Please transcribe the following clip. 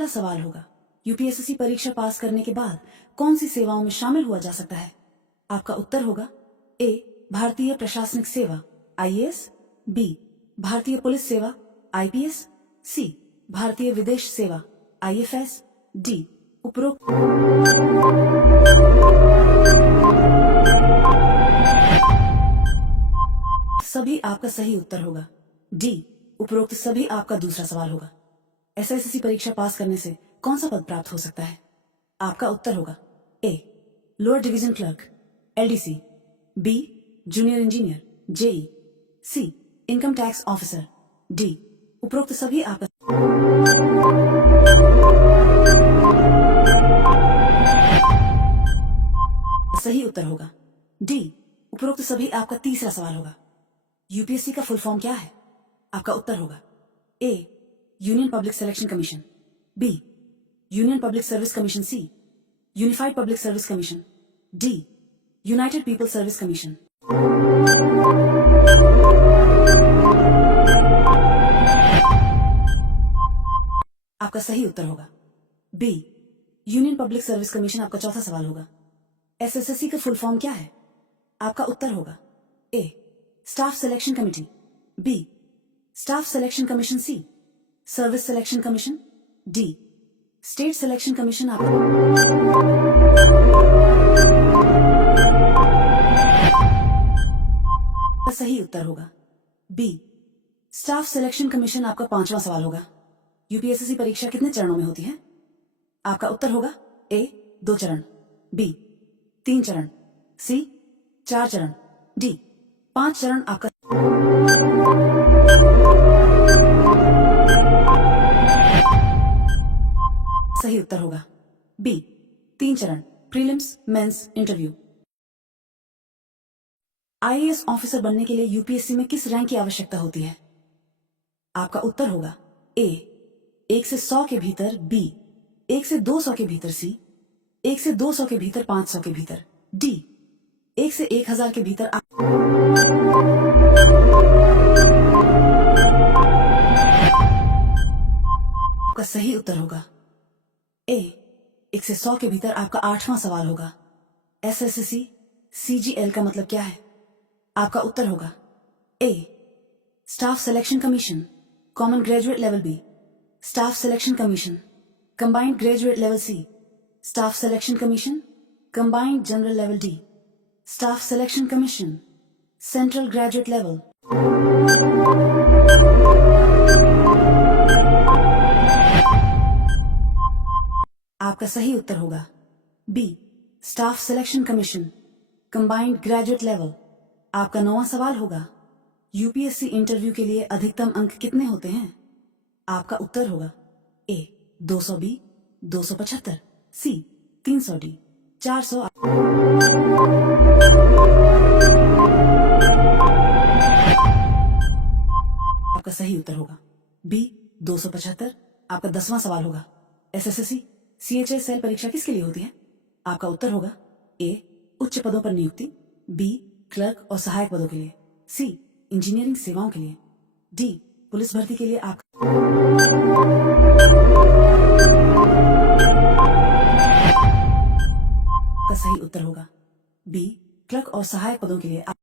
पहला सवाल होगा, यूपीएससी परीक्षा पास करने के बाद कौन सी सेवाओं में शामिल हुआ जा सकता है? आपका उत्तर होगा ए भारतीय प्रशासनिक सेवा आईएएस, बी भारतीय पुलिस सेवा आईपीएस, सी भारतीय विदेश सेवा आईएफएस, डी उपरोक्त। सभी आपका सही उत्तर होगा। डी उपरोक्त सभी आपका दूसरा सवाल होगा। एसएससी परीक्षा पास करने से कौन सा पद प्राप्त हो सकता है? आपका उत्तर होगा A lower division clerk LDC, B junior engineer JE, C income tax officer, D उपरोक्त सभी आपका सही उत्तर होगा। डी उपरोक्त सभी आपका तीसरा सवाल होगा। यूपीएससी का फुल फॉर्म क्या है? आपका उत्तर होगा A union public selection commission, B union public service commission, C unified public service commission, D united people service commission. आपका सही उत्तर होगा B union public service commission. आपका चौथा सवाल होगा, एसएससी का फुल फॉर्म क्या है? आपका उत्तर होगा A staff selection committee, B staff selection commission, C service selection commission, D state selection commission. आपका सही उत्तर होगा बी स्टाफ सिलेक्शन कमीशन। आपका पांचवा सवाल होगा, यूपीएससी परीक्षा कितने चरणों में होती है? आपका उत्तर होगा ए 2 चरण, बी 3 चरण, सी 4 चरण, डी 5 चरण। आपका सही उत्तर होगा बी 3 चरण, prelims, mains, interview. IAS officer बनने के लिए यूपीएससी में किस रैंक की आवश्यकता होती है? आपका उत्तर होगा ए 1 से 100 के भीतर, बी 1 से 200 के भीतर, सी 1 से 200 के भीतर, 500 के भीतर, डी 1 से 1000 के भीतर। आपका सही उत्तर होगा ए 1 से 100 के भीतर। आपका 8वां सवाल होगा, एसएससी सीजीएल का मतलब क्या है? आपका उत्तर होगा A staff selection commission common graduate level, B staff selection commission combined graduate level, C staff selection commission combined general level, D staff selection commission central graduate level. आपका सही उत्तर होगा B staff selection commission combined graduate level. आपका 9वां सवाल होगा, UPSC interview के लिए अधिकतम अंक कितने होते हैं? आपका उत्तर होगा ए 200, बी 275, सी 300, डी 400। आपका सही उत्तर होगा बी 275। आपका 10वां सवाल होगा, एसएससी सीएचएस सेल परीक्षा किसके लिए होती है? आपका उत्तर होगा ए उच्च पदों पर नियुक्ति, बी क्लर्क और सहायक पदों के लिए, सी इंजीनियरिंग सेवाओं के लिए, डी पुलिस भर्ती के लिए। आपका सही उत्तर होगा बी क्लर्क और सहायक पदों के लिए।